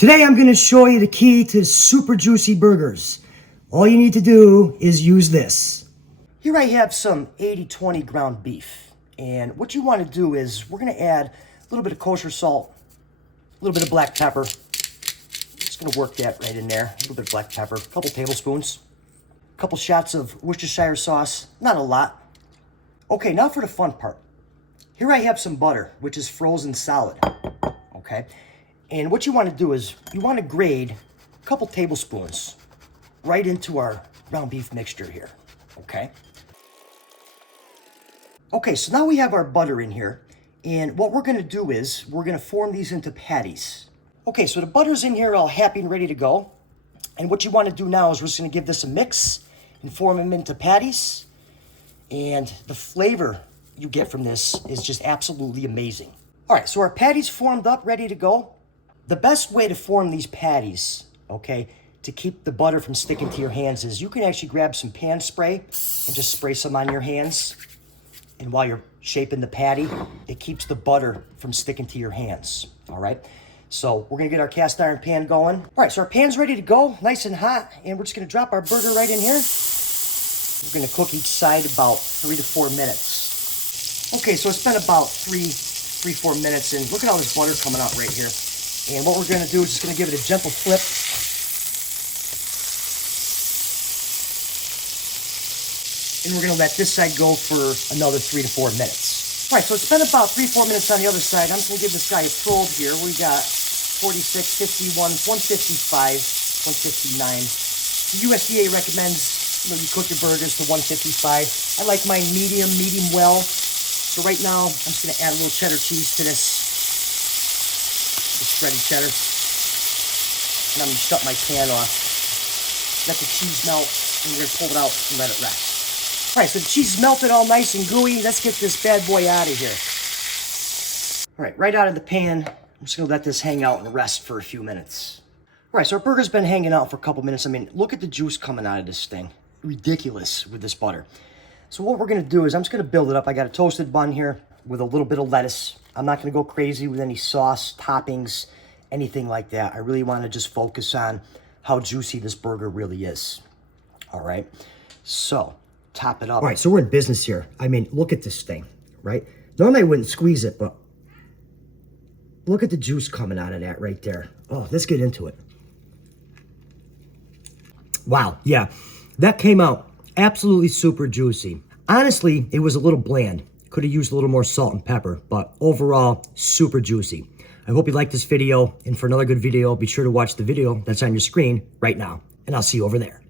Today I'm going to show you the key to super juicy burgers. All you need to do is use this. Here I have some 80-20 ground beef. And what you want to do is we're going to add a little bit of kosher salt, a little bit of black pepper. Just going to work that right in there. A little bit of black pepper, a couple tablespoons, a couple shots of Worcestershire sauce, not a lot. Okay, now for the fun part. Here I have some butter, which is frozen solid. Okay, and what you want to do is you want to grate a couple tablespoons right into our ground beef mixture here. Okay. Okay, so now we have our butter in here, and what we're going to do is we're going to form these into patties. Okay, so the butter's in here all happy and ready to go. And what you want to do now is we're just going to give this a mix and form them into patties. And the flavor you get from this is just absolutely amazing. All right, so our patties formed up, ready to go. The best way to form these patties, okay, to keep the butter from sticking to your hands is you can actually grab some pan spray and just spray some on your hands. And while you're shaping the patty, it keeps the butter from sticking to your hands, all right? So we're gonna get our cast iron pan going. All right, so our pan's ready to go, nice and hot, and we're just gonna drop our burger right in here. We're gonna cook each side about 3 to 4 minutes. Okay, so it's been about 4 minutes, and look at all this butter coming out right here. And what we're gonna do is just gonna give it a gentle flip. And we're going to let this side go for another 3 to 4 minutes. All right, so it's been about 3-4 minutes on the other side. I'm just going to give this guy a probe here. We got 46, 51, 155, 159. The USDA recommends you cook your burgers to 155. I like mine medium well. So right now, I'm just going to add a little cheddar cheese to this. The shredded cheddar. And I'm going to shut my pan off. Let the cheese melt, and we're going to pull it out and let it rest. All right, so the cheese is melted all nice and gooey. Let's get this bad boy out of here. All right out of the pan. I'm just gonna let this hang out and rest for a few minutes. All right, so our burger's been hanging out for a couple minutes. I mean, look at the juice coming out of this thing. Ridiculous with this butter. So what we're gonna do is I'm just gonna build it up. I got a toasted bun here with a little bit of lettuce. I'm not gonna go crazy with any sauce, toppings, anything like that. I really wanna just focus on how juicy this burger really is. All right, so top it up. All right, so we're in business here. I mean, look at this thing, right? Normally I wouldn't squeeze it, but look at the juice coming out of that right there. Oh, let's get into it. Wow, yeah, that came out absolutely super juicy. Honestly, it was a little bland. Could have used a little more salt and pepper, but overall, super juicy. I hope you liked this video, and for another good video, be sure to watch the video that's on your screen right now, and I'll see you over there.